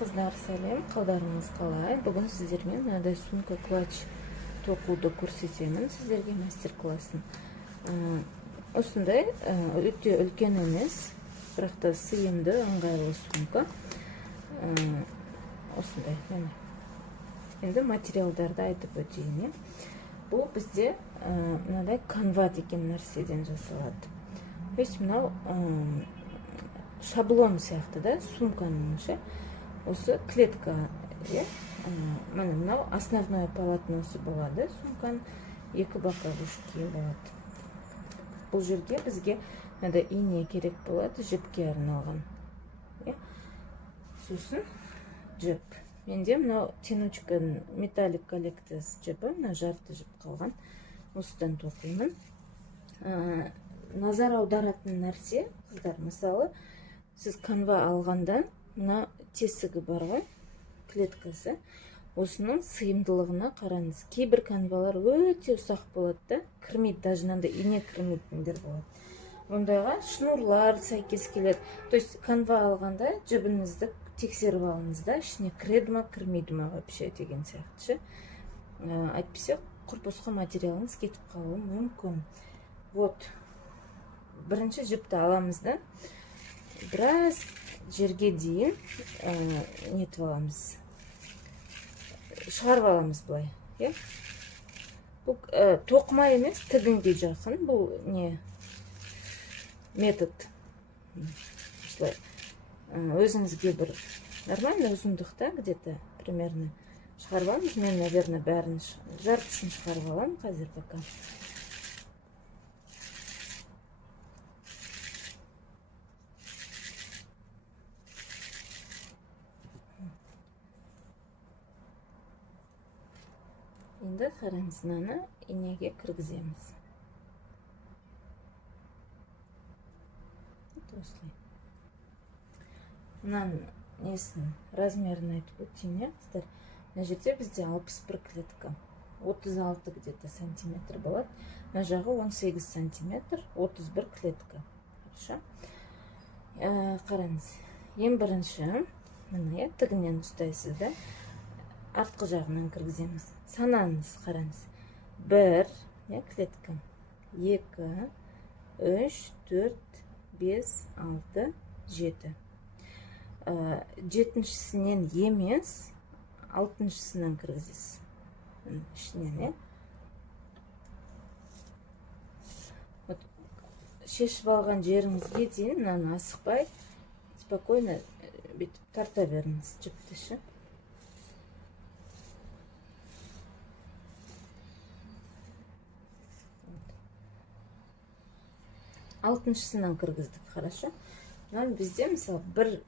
Қыздар, сәлем, қалдарыңыз қалай? Бүгін сіздермен мынадай сумка клатч тоқуды көрсетемін сіздерге мастер-классын. Осындай өте үлкен емес, бірақ та сыйымды, ыңғайлы сумка. Осындай, міне. Енді материалдарды айтып өтейін. Бұл бізде мынадай канва деген нәрседен жасалады. То есть мынау шаблон сияқты да, сумканың ше. Осы клетка, міне мынау основное полотносы болады, сумканың екі боковушки болады. Бұл жерге бізге мынандай ине керек болады, жіпке арналған. Сосын жіп. Менде мынау тянучканың металлик коллекциясы жіпі, мына жарты жіп қалған. Осыдан тоқимын. Назар аударатын нәрсе, қыздар, мысалы, сіз канва алғанда, мына тесігі бар ғой, клеткасы. Осының сыйымдылығына қараңыз. Кейбір канвалар өте ұсақ болады да, кірмейді, даже мынандай ине кірмейтіндер болады. Ондайға шнурлар сәйкес келеді. То есть канва алғанда жібіңізді тексеріп алыңыз да, ішіне кіреді ма, кірмейді ма вообще деген сияқты. Айтпесе, құрпосқа материалыңыз кетіп қалуы мүмкін. Вот. Бірінші жіпті аламыз да, біраз жерге дейін нетіп аламыз, шығарып аламыз былай. Бұл тоқыма емес, тігінге жақын. Бұл не метод. Өзіңізге бір нормально ұзындықта, где-то примерно шығарып аламыз. Мен, наверное, бәрін жартысын шығарып аламын қазір пока. Енді қараңыз, мынаны инеге кіргіземіз. Осылай. Мынаның несін, размерін айтып өтейін, қыздар. Мына жерде бізде 61 клетка. 36 где-то сантиметр болады. Мына жағы 18 сантиметр, 31 клетка. Хорошо. Қараңыз. Ең бірінші, мына тігінен ұстайсыз да. Артқы жағынан кіргіземіз. Санаңыз, қараңыз. 1, клетка. 2, 3, 4, 5, 6, 7. Жетіншісінен емес, алтыншысынан кіргізесіз. Ішінен, шешіп алған жеріңізге дейін, мынаны асықпай, спокойно тарта беріңіз жіпті ше. Алтыншысынан кіргіздік, хорошо. Мынау бізде, мысалы, бір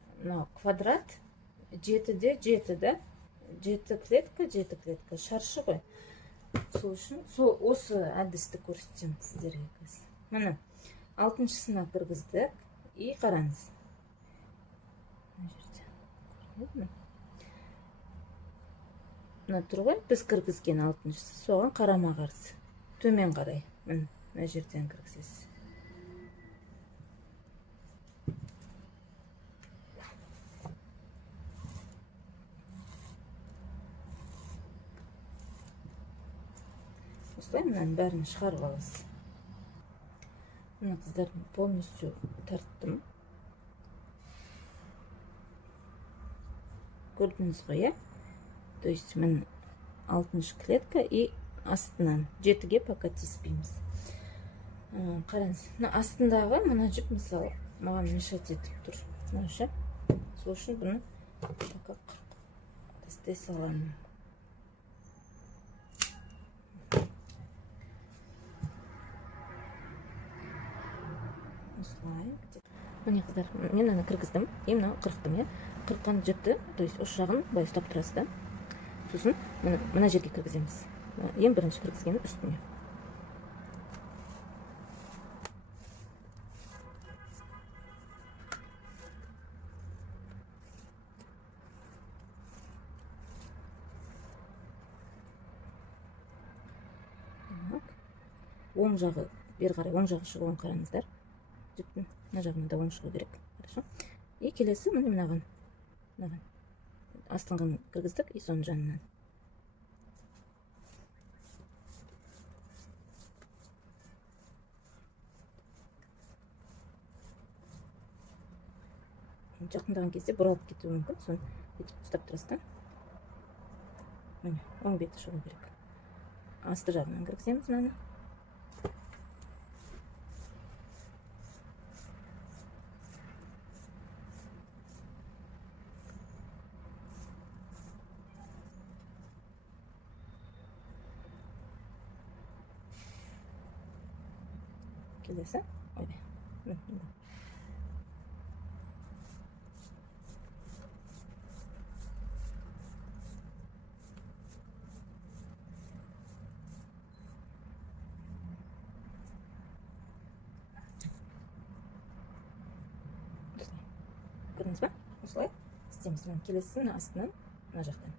квадрат 7-де 7, да? 7 клетка, 7 клетка, шаршы ғой. Сол үшін, осы әдісті көрсетемін сіздерге қазір. Міне, алтыншысына кіргіздік, и қараңыз. Мына тұр ғой, біз кіргізген алтыншысы, соған қарама қарсы. Төмен қарай, мына жерден кіргізесіз. Осылай мынаның бәрін шығарып аласыз. Мына қыздар полностью тарттым. Көрдіңіз ғой, То есть мен 6-шы клетка и астынан 7-ге пока тиіспейміз. Қараңыз, астындағы мына жіп, мысалы, маған мешать етіп тұр. Сол үшін бұны пока тастай саламын. Міне қыздар, мен ана кіргіздім, мынау қырықтым, қырыққан жіпті, то есть осы жағын былай ұстап тұрасыз да. Сосын мына жерге кіргіземіз. Ең бірінші кіргізгені үстіне. Оң жағы, бері қарай оң жағы шығуын қараңыздар. Жіптің мына жағында оң шығу керек. Хорошо. И келесі міне мынаған. астыңғын кіргіздік и соның жанынан. Жақындаған кезде бұралып кетуі мүмкін, соны бүйтіп ұстап тұрасыз да. Міне, оң беті шығу керек. Асты жағынан кіргіземіз мынаны. Келесі, ойбай. Көрдіңіз ба? Осылай істейміз. Келесісін астынан, мына жақтан.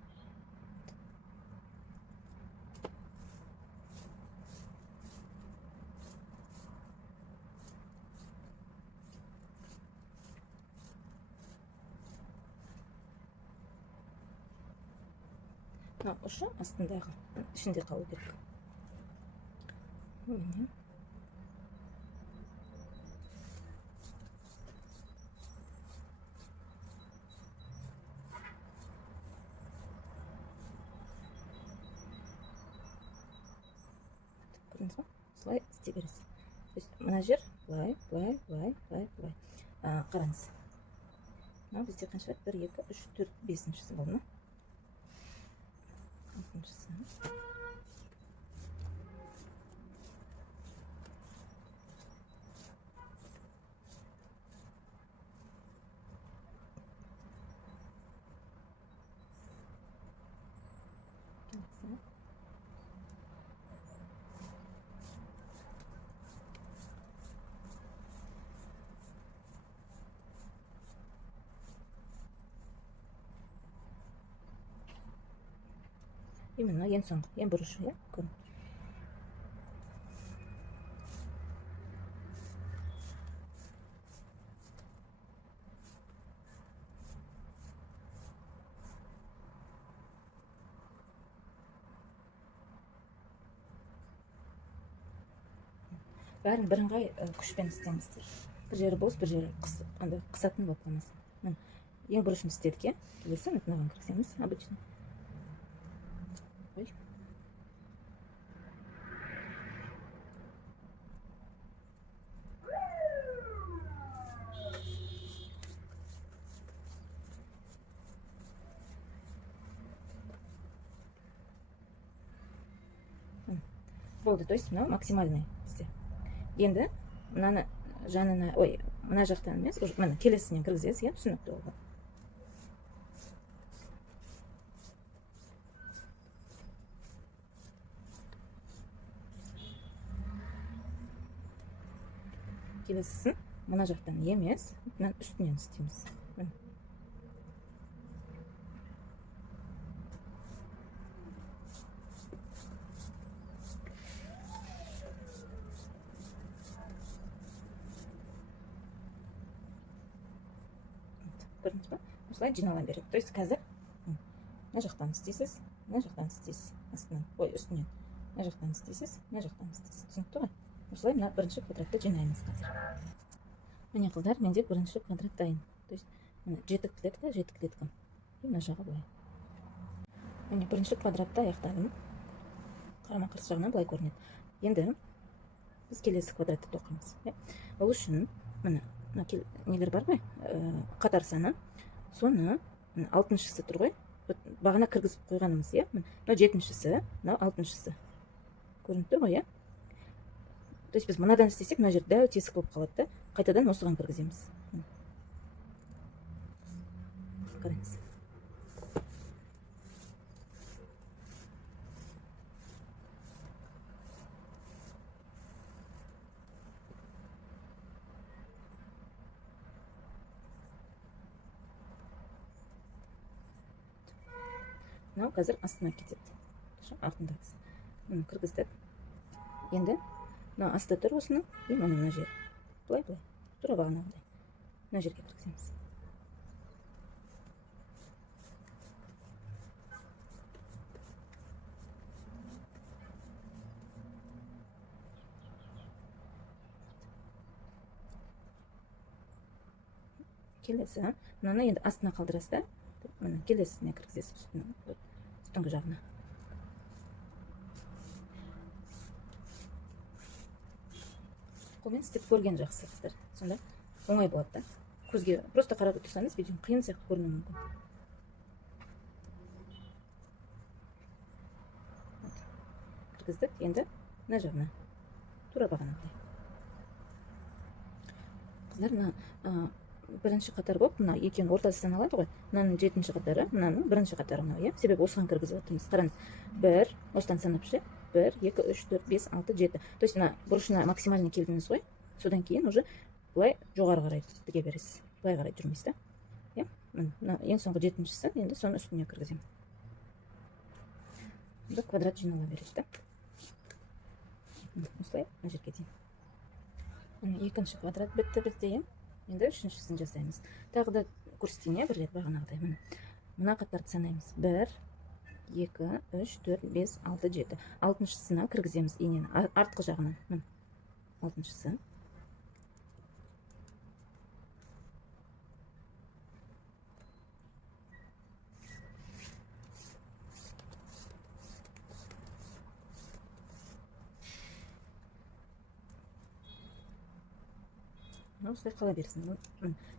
Мына ұшы астындағы, ішінде қалу керек. Міне. Көрдіңіз ба? Осылай істей бересіз. Мына жер былай. Қараңыз. Мына бізде қанша? 1, 2, 3, 4, 5-шісі болды ма? 6-шысы. Именно ең соңғы, ең бұрышы, иә? Көрін. Бәрін бірыңғай күшпен істеңіздер. Бір жері бос, бір жері қысатын болып қалмасын. Ең бұрышын істедік, иә? Келесі мынаған кіргіземіз, обычно. Ой. Болды, то есть мынау максимальный бізде. Енді мынаны жанына, мына жақтан емес, мына келесінен кіргізесіз, иә? Түсінікті болды. Келесісін мына жақтан емес, үстінен істейміз. Көрдіңіз ба? Осылай жинала береді. То есть қазір мына жақтан істейсіз, мына жақтан істейсіз, астынан, үстінен. Мына жақтан істейсіз, мына жақтан істейсіз. Түсінікті ғой? Осылай мына бірінші квадратты жинаймыз қазір. Міне қыздар, менде бірінші квадрат дайын. То есть 7 клетка. И мына жағы былай. Міне бірінші квадратты аяқтадым. Қарама-қарсы жағынан былай көрінеді. Енді біз келесі квадратты тоқимыз. Ол үшін мына нелер бар ғой, қатар саны, соны 6-шысы тұр ғой, бағана кіргізіп қойғанымыз, иә? Мына 7-шісі, мына 6-шысы. Көрінді ғой, иә? То есть біз мынадан істесек, мына жер дәу тесік болып қалады да, қайтадан осыған кіргіземіз. Қараңыз. Мынау қазір астына кетеді. Артындағысы. Мұны кіргіздік. Енді мына асты тұр осының, и мына жер. Былай. Тура бағанағыдай. Мына жерге кіргіземіз. келесі мынаны енді астына қалдырасыз да, міне келесісіне кіргізесіз үстіңгі жағына. Қолмен істеп көрген жақсы қыздар, сонда оңай болады да. Көзге просто қарап отырсаңыз видео қиын сияқты көрінуі мүмкін. Кіргіздік, енді мына жағына тура бағанағыдай. Қыздар, мына бірінші қатар болып, мына екеуінің ортасы саналады ғой. Мынаның жетінші қатары, мынаның бірінші қатары мынау, иә? Себебі осыған кіргізіп жатырмыз. Қараңыз, 1, осыдан санап ше, 1, 2, 3, 4, 5, 6, 7. То есть мына бұрышына максимальный келдіңіз ғой. Содан кейін уже былай жоғары қарай тіге бересіз. Былай қарай жүрмейсіз да. Иә? Мына ең соңғы жетіншісі, енді соны үстіне кіргіземін. Бұл квадрат жинала береді да. Осылай мына жерге дейін. Екінші квадрат бітті бізде, иә? Енді үшіншісін жасаймыз. Тағы да көрсетейін, иә, бір рет бағанағыдай. Мына қатарды санаймыз. 1, 2, 3, 4, 5, 6, 7. Алтыншысына кіргіземіз инені артқы жағынан. Алтыншысы. Осылай қала берсін.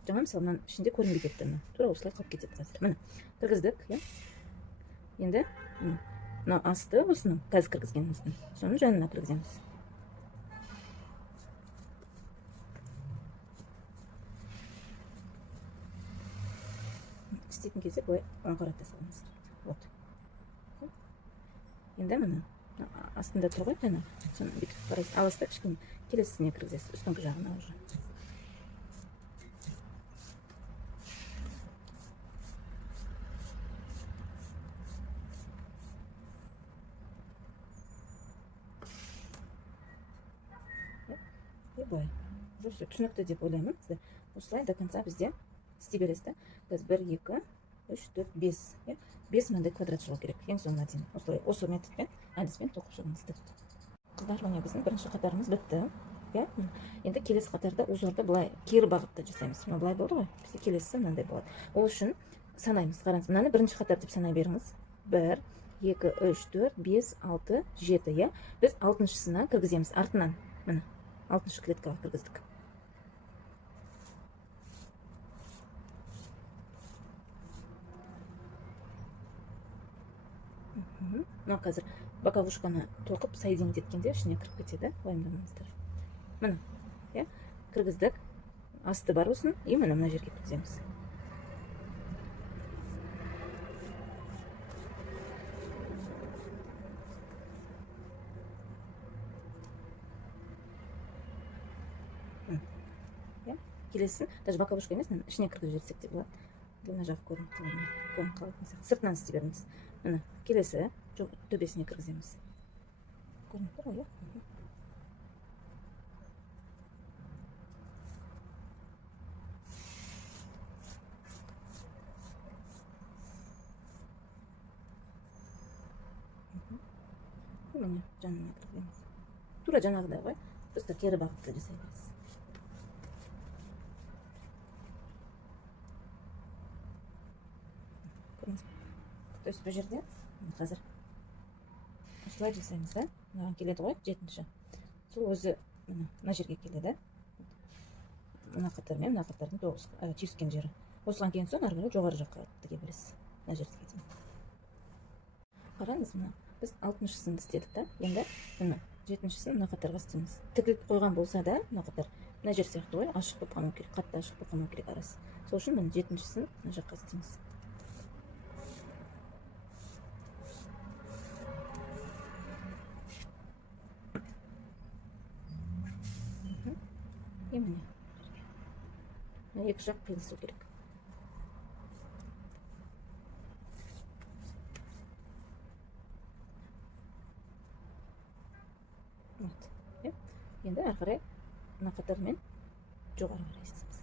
Жаңа мысалы мынаның ішінде көрінбей кетті. Тура осылай қалып кетеді қазір. Міне кіргіздік, иә? Енді мына асты осының қазір кіргізгеніміздің, соның жанына кіргіземіз. Істейтін кезде былай оң қарата саламыз. Вот. Енді мына астында тұр ғой жаңа. Соны бүйтіп қарайсыз. Алыста кішкене келесісіне кіргізесіз, үстіңгі жағына уже. Былай. Түсінікті деп ойлаймын. Осылай до конца бізде істей бересіз да. Біз 1, 2, 3, 4, 5. 5 мынандай квадрат шығу керек. Ең соңына дейін. Осылай осы методпен, әдіспен тоқып шығыңызды. Қыздар, міне біздің бірінші қатарымыз бітті. Енді келесі қатарда узорды былай кері бағытта жасаймыз. Мына былай болды ғой. Бізде келесісі мынандай болады. Ол үшін санаймыз. Қараңыз, мынаны бірінші қатар деп санай беріңіз. 1, 2, 3, 4, 5, 6, 7, иә? Біз алтыншысына кіргіземіз артынан. Міне. Алтыншы клеткаға кіргіздік. Мына қазір боковушканы тоқып соединить ішіне кіріп кетеді. Уайымдамаңыздар. Міне, кіргіздік. Асты бар болсын, и мына жерге кіргіземіз. Келесін, даже боковушка емес, ішіне кіргізіп жіберсек те болады. Мына жағы көрініп қалатын сияқты. Сыртынан істей беріңіз. Міне, келесі төбесіне кіргіземіз. Көрініп тұр ғой, міне, жанына кіргіземіз. Тура жаңағыдай ғой, просто кері бағытта жасай бересіз. То есть бұл жерде қазір осылай жасаймыз да. Мынаған келеді ғой, жетінші. Сол өзі мына жерге келеді. Мына қатармен, мына қатардың түйіскен жері. Осыған кейін соң ары қарай жоғары жаққа тіге бересіз. Мына жерге дейін. Қараңыз, біз алтыншысын істедік та. Енді жетіншісін мына қатарға істейміз. Тігіліп қойған болса да, мына қатар мына жер сияқты ғой, ашық болып қалмау керек, қатты ашық болып қалмау керек арасы. Сол үшін мына жетіншісін мына жаққа істейміз. Міне. Екі жақ қиылысу керек. Енді ары қарай мына қатармен жоғары қарай істейміз.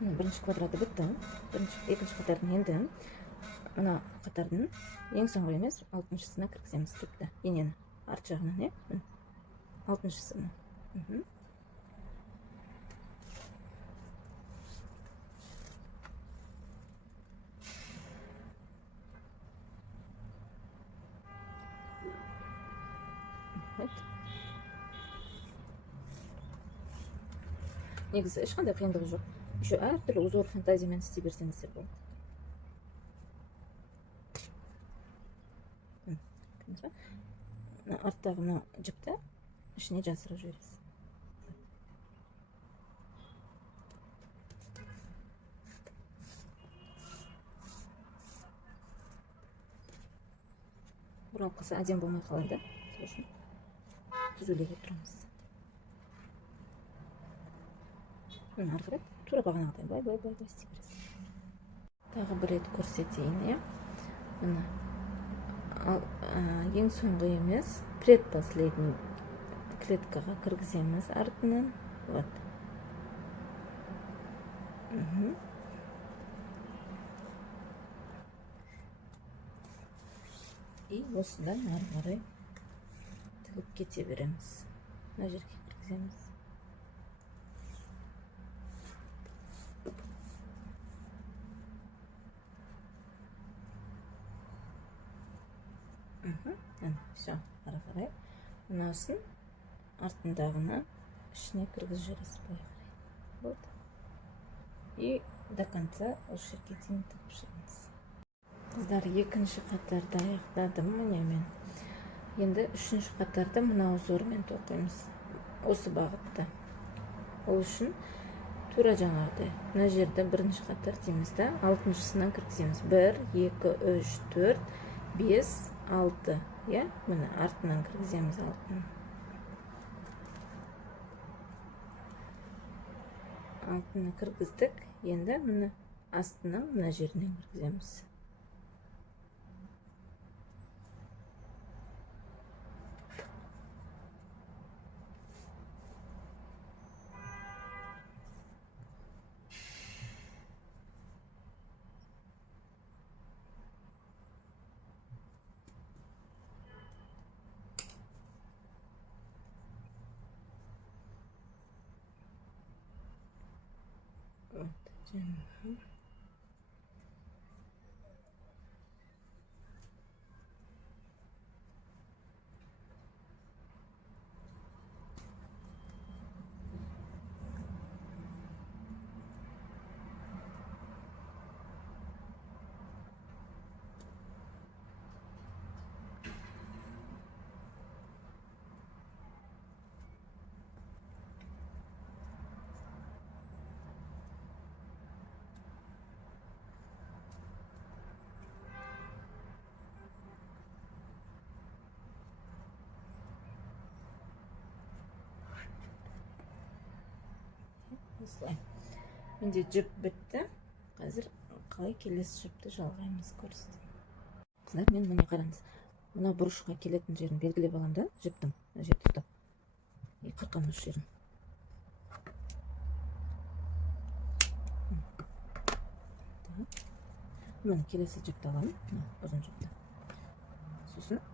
Бірінші квадраты бітті. Екінші қатардың енді мына қатардың ең соңғы емес, алтыншысына кіргіземіз тіпті. Енені арт жағынан, алтыншысына. Вот. Негізі ешқандай қиындығы жоқ. Еще әртүрлі узор фантазиямен істей берсеңіздер болады. Арттағы мына жіпті ішіне жасырып жібересіз. Бұралып қалса әдемі болмай қалады. Сол үшін түзулеп отырамыз. Ары қарай тура бағанағыдай бай істей бересіз. Тағы бір рет көрсетейін, иә. Мына ең соңғы емес, предпоследний клеткаға кіргіземіз артынан. Вот. И осыдан ары қарай тігіп кете береміз. Мына жерге кіргіземіз. Все, ары қарай мынасын артындағыны ішіне кіргізіп жібересіз. Вот. И до конца осы жерге дейін тігіп шығамыз. Қыздар, екінші қатарды аяқтадым міне мен. Енді үшінші қатарды мына узормен тоқимыз. Осы бағытта. Ол үшін тура жаңағыдай. Мына жерде бірінші қатар дейміз да, алтыншысынан кіргіземіз. 1, 2, 3, 4, 5, 6. Я, міне артынан кіргіземіз алтын. Алтыны кіргіздік. Енді міне астынан мына жерінен кіргіземіз. Осылай. Менде жіп бітті. Қазір қалай келесі жіпті жалғаймыз көрсетейін. Қыздар, мен міне қараңыз. Мына бұрышқа келетін жерін белгілеп аламын да, жіптің мына жерді ұстап. И қырқамын осы жерін. Мен келесі жіпті аламын, ұзын жіпті. Сосын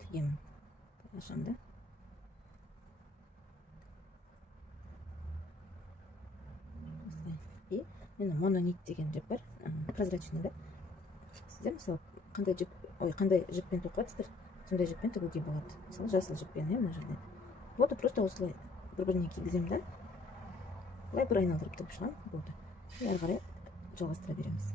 тігемін. Ашамды. И мен мононит деген жіп бар, прозрачный да. Сіздер мысалы қандай жіппен тоқыватсыздар, сондай жіппен тігуге болады. Мысалы жасыл жіппен, мына жерде. Болды, просто осылай бір-біріне кигіземін да. Былай бір айналдырып тігіп шығамын, болды. И ары қарай жалғастыра береміз.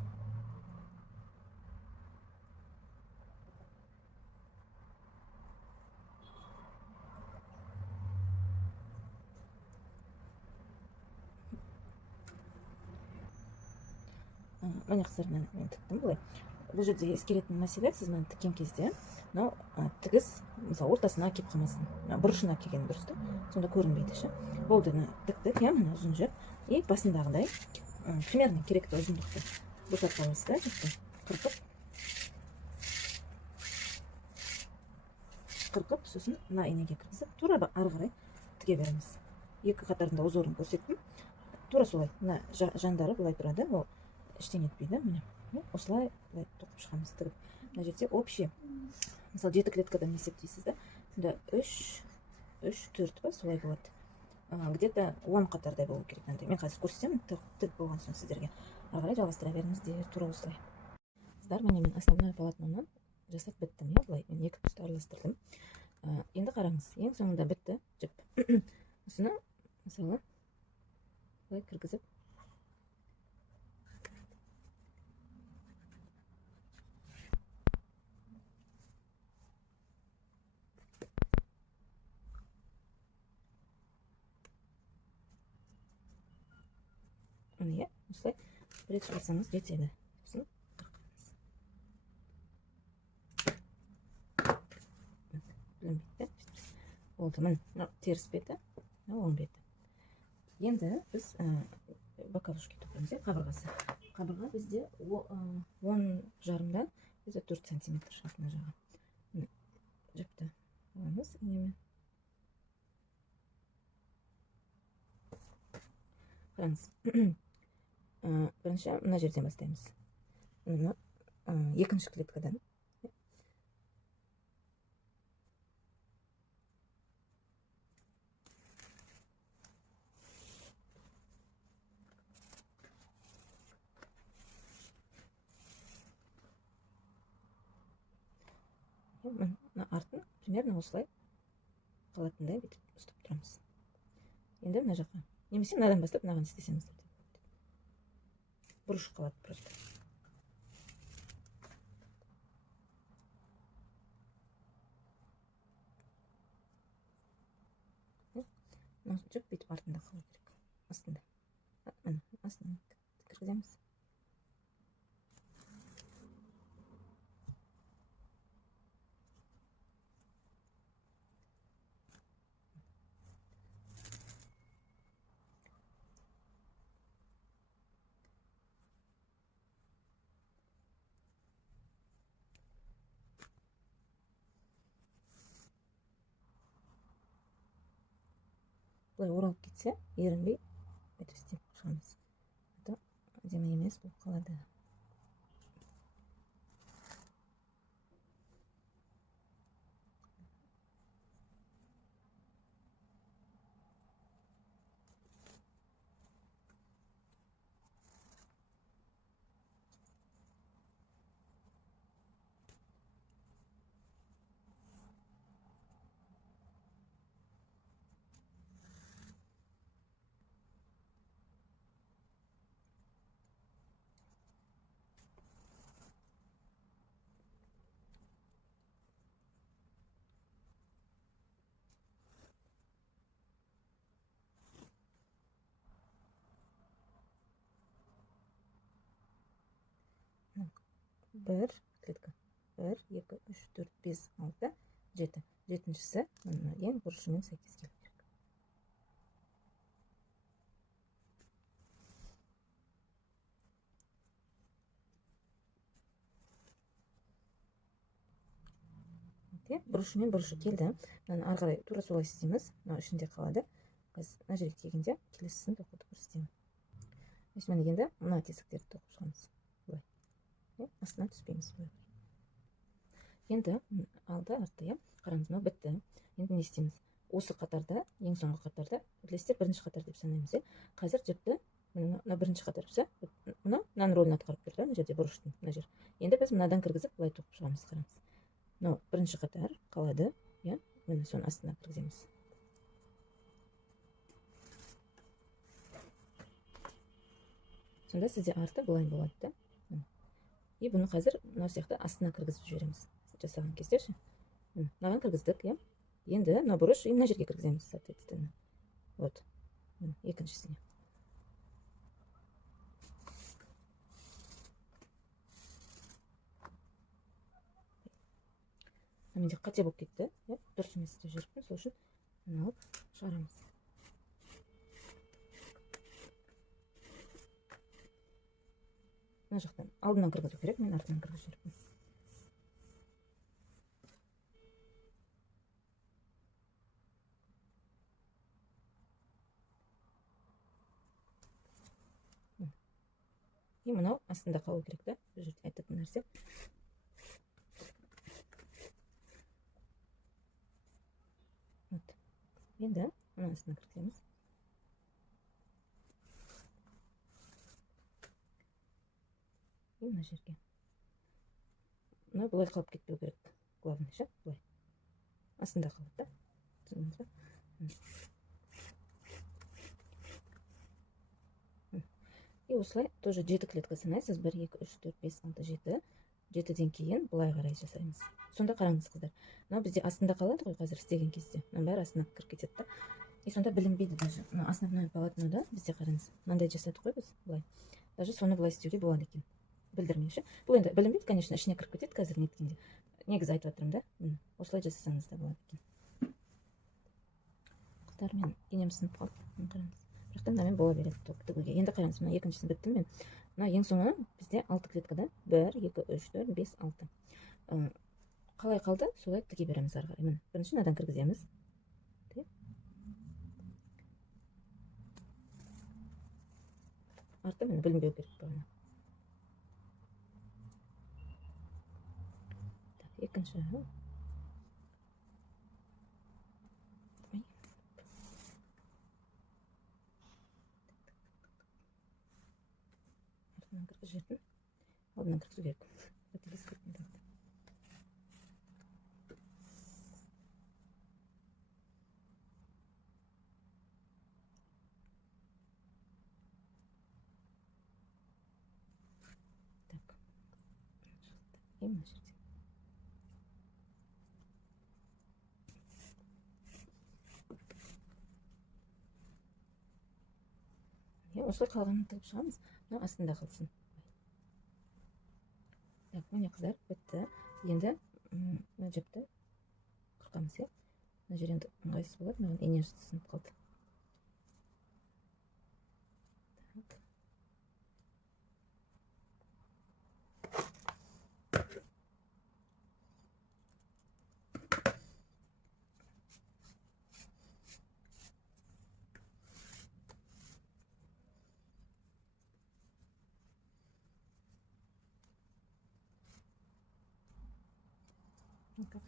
Міне қыздар, мен тіктім былай. Бұл жерде ескеретін мәселе, сіз мені тіккен кезде, мынау тігіс мысалы ортасына келіп қалмасын. Бұрышына келген дұрыс та, сонда көрінбейді ше. Болды, тіктік, иә, мына ұзын жіп. И басындағыдай примерно керекті ұзындықты босатып аласыз да, жіпті қырқып, сосын мына инеге кіргізіп, тура ары қарай тіге береміз. Екі қатарында узорын көрсеттім. Тура солай, мына жандары былай тұрады, ол ештеңе етпейді, міне. Осылай тоқып шығамыз тігіп. Мына жерде общий, мысалы 7 клеткадан есептейсіз да, сонда 3-4 ба, солай болады. Где-то 10 қатардай болу керек. Мен қазір көрсетемін, тік болған соң сіздерге. Ары қарай жалғастыра беріңіздер, тура осылай. Қыздар, міне мен основной полотноны жасап біттім. Иә, былай мен екі түсті араластырдым. Енді қараңыз, ең соңында бітті жіп. Осыны мысалы былай кіргізіп міне, иә, осылай бір рет шығарсаңыз жетеді. Сосын білінбейді. Болды, міне теріс беті, оң беті. Енді біз боковушки тоқимыз, қабырғасы. Қабырға бізде 10,5-дан 4 сантиметр шығады мына жағы. Жіпті аламыз инемен. Қараңыз. Бірінші мына жерден бастаймыз. Мына екінші клеткадан. Мына артын примерно осылай қалатындай бүйтіп ұстап тұрамыз. Енді мына жаққа, немесе мынадан бастап мынаған істесеңіздер де болады. Бұрыш қалады просто. Мына жіп бүйтіп артында қалу керек, астында. Астынан кіргіземіз. Бұлай оралып кетсе, ерінбей бүйтіп істеп шығамыз. Әдемі емес болып қалады. Бір клетка. 1, 2, 3, 4, 5, 6, 7. Жетіншісі ең бұрышымен сәйкес келу керек. Бұрышымен бұрышы келді. Мынаны ары қарай тура солай істейміз. Мына ішінде қалады. Мына жерге келгенде келесісін тоқытып істеймін. Осымен енді мына тесіктерді тоқып шығамыз. Астына түспейміз. Енді алды артты, қараңыз, мынау бітті. Енді не істейміз? Осы қатарда, ең соңғы қатарда, білесіздер, бірінші қатар деп санаймыз. Қазір жіпті, мына бірінші қатар болса, мынаның рөлін атқарып тұр, мына жерде бұрыштың, мына жер. Енді біз мынадан кіргізіп, былай тоқып шығамыз, қараңыз. Мынау бірінші қатар қалады, міне соны астына кіргіземіз. Сонда сізде арты былай болады да. И бұны қазір мынау сияқты астына кіргізіп жібереміз. Жасаған кезде ше. Мынаған кіргіздік, енді мына бұрыш мына жерге кіргіземіз, соответственно. Вот. Екіншісіне. Менде қате болып кетті, дұрыс емес істеп жүріппін, сол үшін мынаны алып шығарамыз. Мына жақтан алдынан кіргізу керек, мен артынан кіргізіп жүріппін. И мынау астында қалу керек та, бұл жерде айтатын нәрсе. Енді мына астына кіргіземіз. Мына жерге. мына былай қалып кетпеу керек. Главное, ше, былай. Астында қалады, да? Түсіндіңіз ба? И осылай тоже 7 клетка санайсыз. 1, 2, 3, 4, 5, 6, 7. 7-ден кейін былай қарай жасаймыз. Сонда қараңыз, қыздар. Мынау бізде астында қалады ғой қазір істеген кезде. Мынаның бәрі астына кіріп кетеді да. И сонда білінбейді даже. Основное полотнода бізде қараңыз. Мынандай жасадық қой біз, былай. Даже соны былай істеуге болады екен. Білдірмейші. Бұл енді білінбейді, конечно, ішіне кіріп кетеді қазір неткенде. Негізі айтып жатырмын да. Осылай жасасаңыз да болады екен. Қыздар, мен енем сынып қалды. Қараңыз. Бірақ мынамен бола береді тігуге. Енді қараңыз, мына екіншісін біттім мен. Мына ең соңы бізде 6 клеткада. 1, 2, 3, 4, 5, 6. Қалай қалды, солай тіге береміз ары қарай. Міне, бірінші мынадан кіргіземіз. Арты міне білінбеу керек бағана. Екінші. Артынан кіргізіп жердің. Алдынан кіргізу керек. Қателесіп кеткен. И мына жерде. Осылай қалғанын тігіп шығамыз. Мына астында қалсын. Так, міне қыздар, бітті. Енді мына жіпті қырқамыз, иә. Мына жер енді ыңғайсыз болады, маған ене сынып қалды.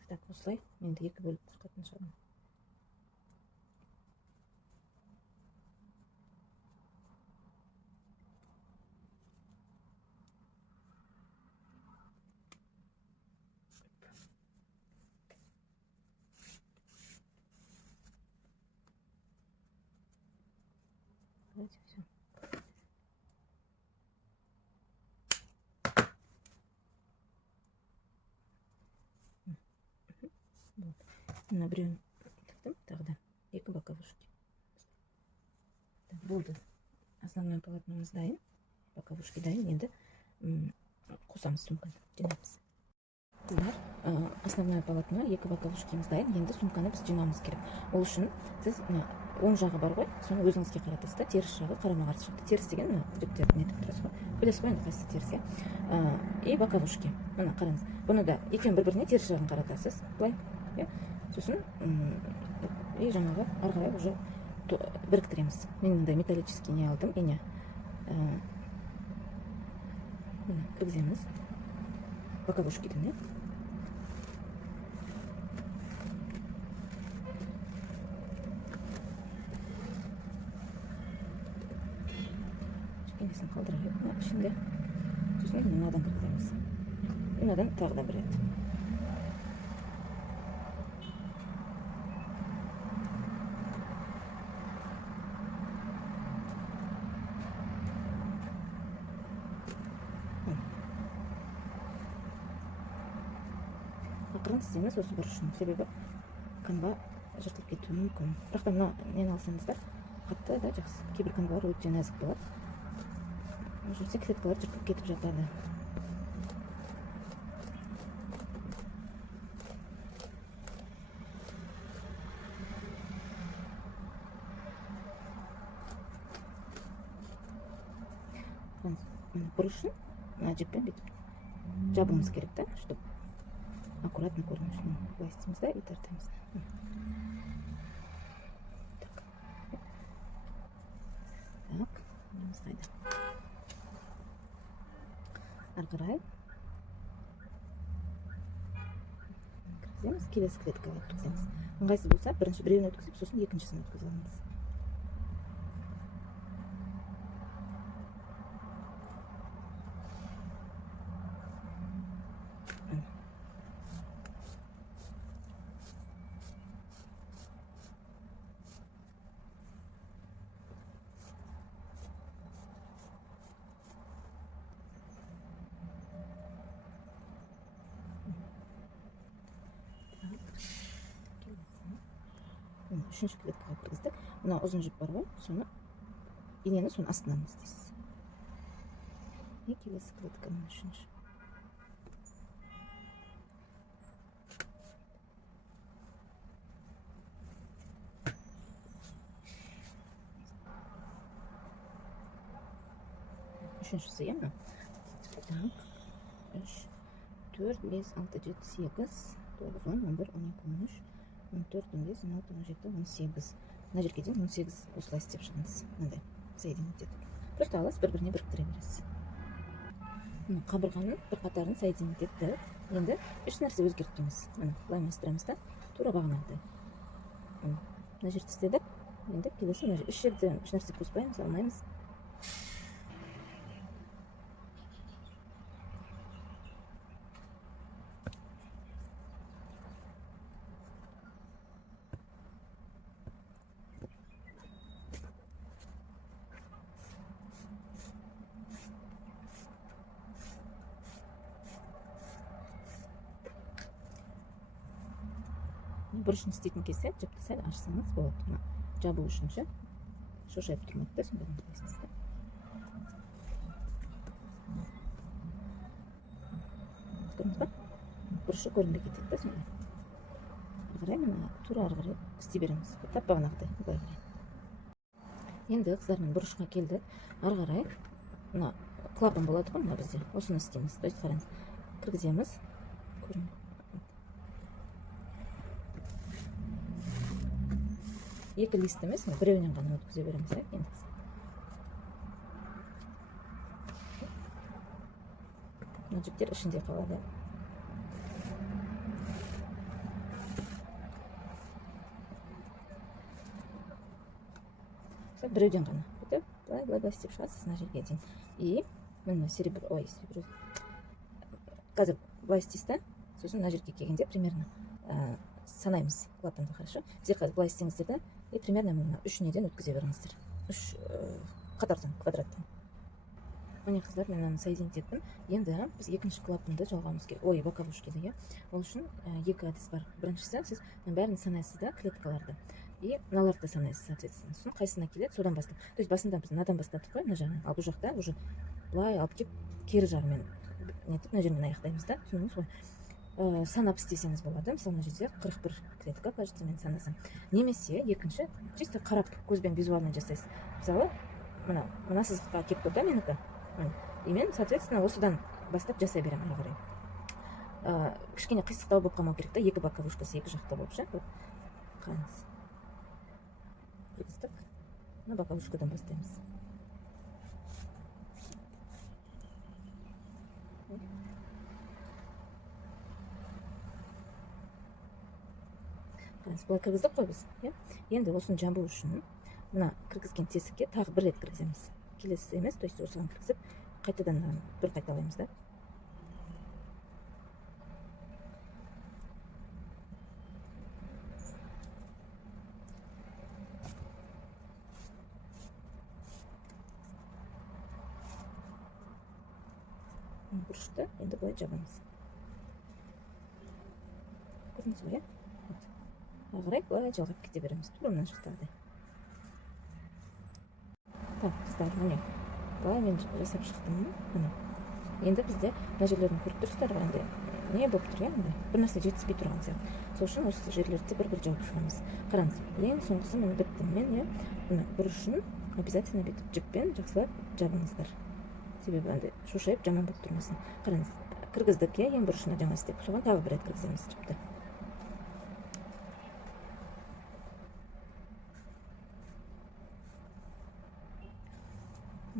Так, осылай енді екі бөліп қырқатын шығармын. Давайте все. Мына біреуін тіктім, тағы да екі боковушки. Болды. Основной полотномыз дайын. Боковушки дайын. Енді қосамыз сумканы. Жинаймыз. Қыздар, основное полотно, екі боковушкеміз дайын. Енді сумканы біз жинауымыз керек. Ол үшін сіз оң жағы бар ғой, соны өзіңізге қаратасыз да, теріс жағы қарама қарсы шықты. Теріс деген жіптерді нетіп тұрасыз ғой. Білесіз ғой, енді қайсысы теріс, иә. И боковушки. Мына қараңыз. Бұны да екеуін бір-біріне теріс жағын қаратасыз. Былай, иә. Сосын и жаңағы ары қарай уже біріктіреміз. Мен мындай металлический не алдым, ене. Кіргіземіз. Боковушкиден, иә. Енесін қалдырайық, ішінде. Сосын мынадан кіргіземіз. Мынадан тағы да бір рет. Ақырын істейміз осы бұрышын, себебі канва жыртылып кетуі мүмкін. Бірақ та мына нені алсаңыздар, қатты да жақсы. Кейбір канвалар өте нәзік болады. Жүрсе клеткалар жыртылып кетіп жатады. Бұрышын мына жіппен бүйтіп жабуымыз керек, та, чтобы аккуратно көріну үшін былай істейміз да и тартамыз. Так, неміз қайда? Ары қарай кіргіземіз, келесі клеткаға өткіземіз. Ыңғайсыз болса, бірінші біреуін өткізіп, сосын екіншісін өткізіп аламыз. үшінші клеткаға кіргіздік. Мына ұзын жіп бар ғой, соны инені соның астынан істейсіз. Келесі клетканың үшінші. Үшіншісі, иә ма? Так, 3, 4, 5, 6, 7, 8, 9, 10, 11, 12, 13, 14, 15, 16, 17, 18. Мына жерге дейін 18 осылай істеп шығыңыз. Мынандай соединить етіп. Просто аласыз, бір-біріне біріктіре бересіз. Қабырғаның бір қатарын соединить етті. Енді еш нәрсе өзгертпейміз. Былай майыстырамыз да, тура бағанағыдай. Мына жерді істедік. Енді келесі мына жер. Еш жерде еш нәрсе қоспаймыз, алмаймыз. Бұрышын істейтін кезде жіпті сәл ашсаңыз болады. Жабу үшінші шошайып тұрмайды да, сонда қойсаңыз да. Көрдіңіз ба? Бұрышы көрінбей кетеді да, сонда. Ары қарай мына тура ары қарай істей береміз. Тап бағанағыдай, былай қарай. Енді қыздармен бұрышқа келдік. Ары қарай мына клапан болады ғой, мына бізде. Осыны істейміз. То есть қараңыз, кіргіземіз. Көрінбей. Екі лист емес, біреуінен ғана өткізе береміз, енді. Мына жіптер ішінде қалады. Біреуден ғана. Былай істеп шығасыз мына жерге дейін. И мына серебро, қазір былай істейсіз да, сосын мына жерге келгенде примерно санаймыз клапанды, хорошо? Сіздер қазір былай істеңіздер да, и примерно мына 3 неден өткізе беріңіздер. 3 қатардан, квадраттан. Міне қыздар, мен оны соединить еттім. Енді біз екінші клапанды жалғауымыз керек. Ой, боковушкиді, иә. Ол үшін екі әдіс бар. Біріншісі, сіз бәрін санайсыз да, клеткаларды. И мыналарды санайсыз, соответственно. Сосын қайсына келеді, содан бастап. То есть басында біз мынадан бастадық қой, мына жағынан. Ал бұл жақта уже былай алып келіп, кері жағымен нетіп, мына жермен аяқтаймыз да. Түсіндіңіз ғой? Санап істесеңіз болады. Мысалы, мына жерде 41 клетка, кажется, мен санасам. Немесе екінші, чисто қарап көзбен визуально жасайсыз. Мысалы, мына сызыққа келіп тұр да менікі. И мен, соответственно, осыдан бастап жасай берем ары қарай. Кішкене қисықтау болып қалмау керек та, екі боковушкасы екі жақта болып ше. Қараңыз. Кіргіздік. Мына боковушкадан бастаймыз. Былай кіргіздік қой біз. Енді осыны жабу үшін мына кіргізген тесікке тағы бір рет кіргіземіз. Келесі емес, то есть осыған кіргізіп, қайтадан бір қайталаймыз да. Бұрышты енді былай жабамыз. Көрдіңіз ғой, ары қарай былай жалғап кете береміз. Тура мына жақтағыдай. Так, қыздар, міне. Былай мен жасап шықтым. Енді бізде мына жерлерін көріп тұрсыздар ғой, енді не болып тұр, енді бір нәрсе жетіспей тұрған сияқты. Сол үшін осы жерлерді бір-бір жауып шығамыз. Қараңыз, ең соңғысы мені бітті. Мен бұрышын обязательно бүйтіп жіппен жақсылап жабыңыздар. Себебі енді шошайып жаман болып тұрмасын. Қараңыз, кіргіздік, ең бұрышына жаңа істеп, соған тағы бір рет кіргіземіз жіпті.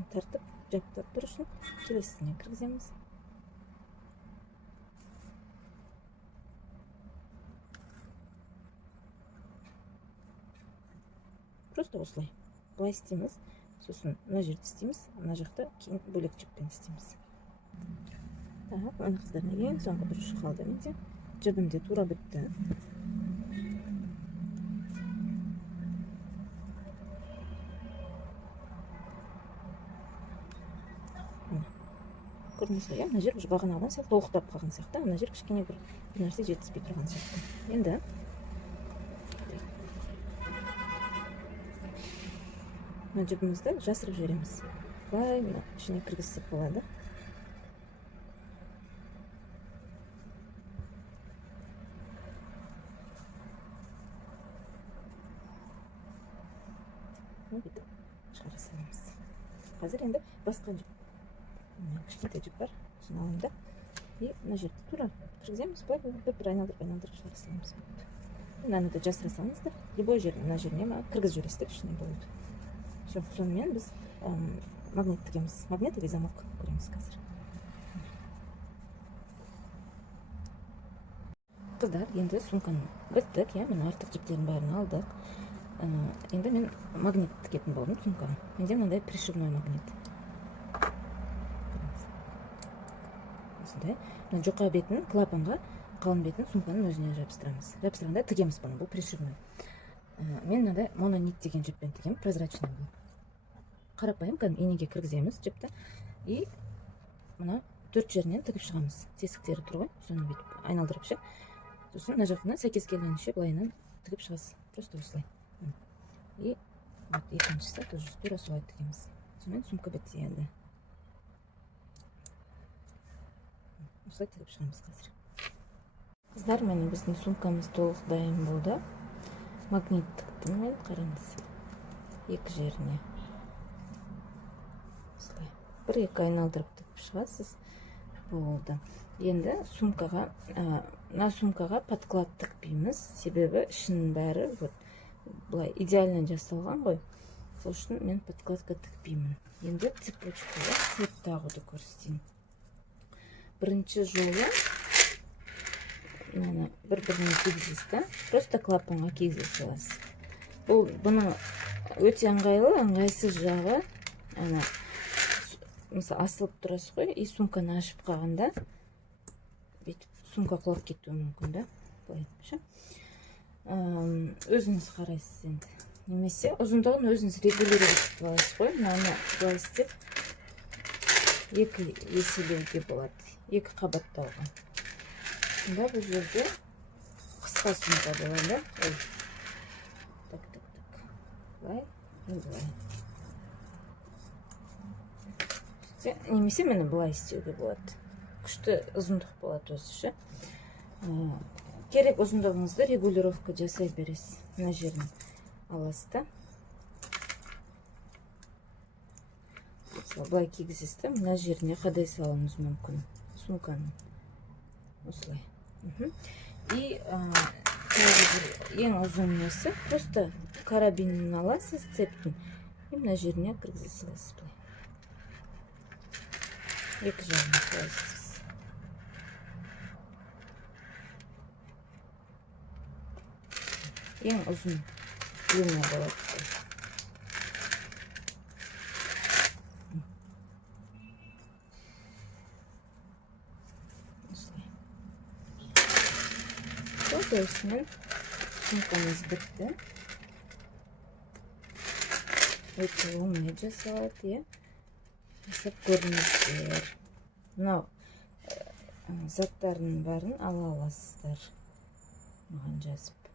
Тартып, жаптап бұрышын келесісіне кіргіземіз. Просто осылай. Былай істейміз. Сосын мына жерді істейміз, мына жақта кейін бөлек жіппен істейміз. Так, мына қыздар, ең соңғы бұрышы қалды менде. Жібім де тура бітті. Көрдіңіз ғой, мына жер уже бағанағыдан сәл толықтап қалған сияқты, мына жер кішкене бір нәрсе жетіспей тұрған сияқты. Енді мына жібімізді жасырып жібереміз. Былай мына ішіне кіргізсек болады. Бүйтіп шығара саламыз. Қазір енді басқа жіп, кішкентай жіп бар, соны аламын да, и мына жерді тура кіргіземіз. Былай бір айналдырып шығара саламыз. Мынаны да жасыра салыңыздар. Любой жеріне, мына жеріне кіргізіп жібересіздер, ішіне болады. Все, сонымен біз магнит тігеміз. Магнитовый замок көреміз қазір. Қыздар, енді сумканы біттік, міне артық жіптерін бәрін алдық. Енді мен магнит тігетін болдым сумканы. Менде мынандай пришивной магнит. Осындай. Мына жұқа бетін клапанға, қалың бетін сумканың өзіне жабыстырамыз. Жабыстырғанда тігеміз бұны, бұл пришивной. Мен мынандай мононит деген жіппен тігем, прозрачный бұл. Қарапайым инеге кіргіземіз жіпті. И мына 4 жерінен тігіп шығамыз. Тесіктері тұр ғой, соны бүйтіп айналдырып ше. Сосын мына жағына сәйкес келгенше былайынан тігіп шығасыз. Просто осылай. И екіншісі тоже тура солай тігеміз. Сонымен сумка бітті енді. Осылай тігіп шығамыз қазір. Қыздар, міне біздің сумкамыз толық дайын болды. Магнит тіктім мен, қараңыз. Екі жеріне. Бір-екі айналдырып тігіп шығасыз. Болды. Енді мына сумкаға подклад тікпейміз. Себебі ішінің бәрі былай идеально жасалған ғой. Сол үшін мен подкладқа тікпеймін. Енді цепочкаға цеп тағуды көрсетейін. Бірінші жолы бір-біріне кигізесіз. Просто клапанға кигізе саласыз. Бұның өте ыңғайсыз жағы, мысалы асылып тұрасыз ғой, и сумканы ашып қалғанда сумка құлап кетуі мүмкін да. Өзіңіз қарайсыз енді. Немесе ұзындығын өзіңіз регулировать етіп аласыз ғой. Мынаны былай істеп екі еселеуге болады. Екі қабаттауға. Сонда бұл жерде қысқа сумка болады. Так. Былай, былай. Немесе мені былай істеуге болады. Күшті ұзындық болады өзі ше. Керек ұзындығыңызды регулировка жасай бересіз. Мына жерін аласыз да. Былай кигізесіз да, мына жеріне қадай салуыңыз мүмкін. Сумканы. Осылай. И ең ұзын несі, просто карабинін аласыз, цептің. И мына жеріне кіргізе саласыз былай. Екі жағын қойсыз. Ең ұзын длина болады. Осымен сумкамыз бітті. Өте оңай жасалады, жасап көріңіздер. Мынау заттардың бәрін ала аласыздар. Маған жазып.